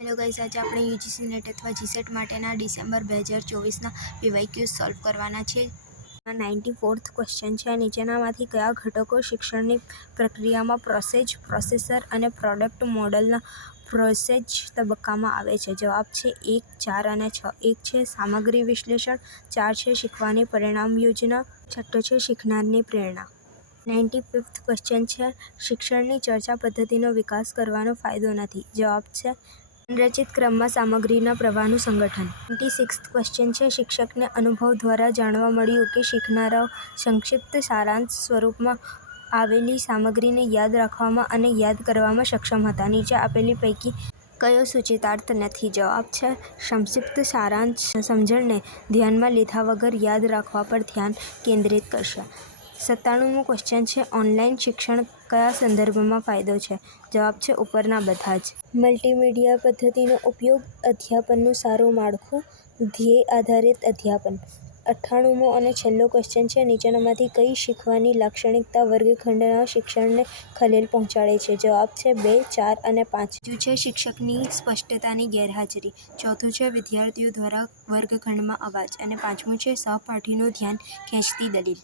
Hello guys, આજે આપણે UGC net અથવા જીસેટ માટેના ડિસેમ્બર 2024ના પીવાયક્યુઝ સોલ્વ કરવાના છે. 94th ક્વેશ્ચન છે. નીચેનામાંથી કયા ઘટકો શિક્ષણની પ્રક્રિયામાં પ્રોસેસર અને પ્રોડક્ટ મોડલના પ્રોસેસ તબક્કામાં આવે છે? જવાબ છે 1, 4 અને 6. 1 છે સામગ્રી વિશ્લેષણ, 4 છે શીખવાની પરિણામ યોજના, 6 છે શીખનારની પ્રેરણા. 95th ક્વેશ્ચન છે. શિક્ષણની ચર્ચા પદ્ધતિનો વિકાસ કરવાનો ફાયદો નથી. જવાબ છે અનરચિત ક્રમમાં સામગ્રીના પ્રવાહનું સંગઠન. 96th ક્વેશ્ચન છે. શિક્ષકને અનુભવ દ્વારા જાણવા મળ્યું કે શીખનારાઓ સંક્ષિપ્ત સારાંશ સ્વરૂપમાં આવેલી સામગ્રીને યાદ રાખવામાં અને યાદ કરવામાં સક્ષમ હતા. નીચે આપેલી પૈકી કયો સૂચિતાર્થ નથી? જવાબ છે સંક્ષિપ્ત સારાંશ સમજણને ધ્યાનમાં લીધા વગર યાદ રાખવા પર ધ્યાન કેન્દ્રિત કરશે. 97મો ક્વેશ્ચન છે. ઓનલાઈન શિક્ષણ કયા સંદર્ભમાં ફાયદો છે? જવાબ છે ઉપરના બધા જ. મલ્ટીમીડિયા પદ્ધતિનો ઉપયોગ, અધ્યાપનનું સારું માળખું, ધ્યેય આધારિત અધ્યાપન. 98મો અને છેલ્લો ક્વેશ્ચન છે. નીચેનામાંથી કઈ શીખવાની લાક્ષણિકતા વર્ગખંડના શિક્ષણને ખલેલ પહોંચાડે છે? જવાબ છે 2, 4 અને 5. ત્રીજું છે શિક્ષકની સ્પષ્ટતાની ગેરહાજરી. ચોથું છે વિદ્યાર્થીઓ દ્વારા વર્ગખંડમાં અવાજ અને 5મું છે સહપાઠીનું ધ્યાન ખેંચતી દલીલ.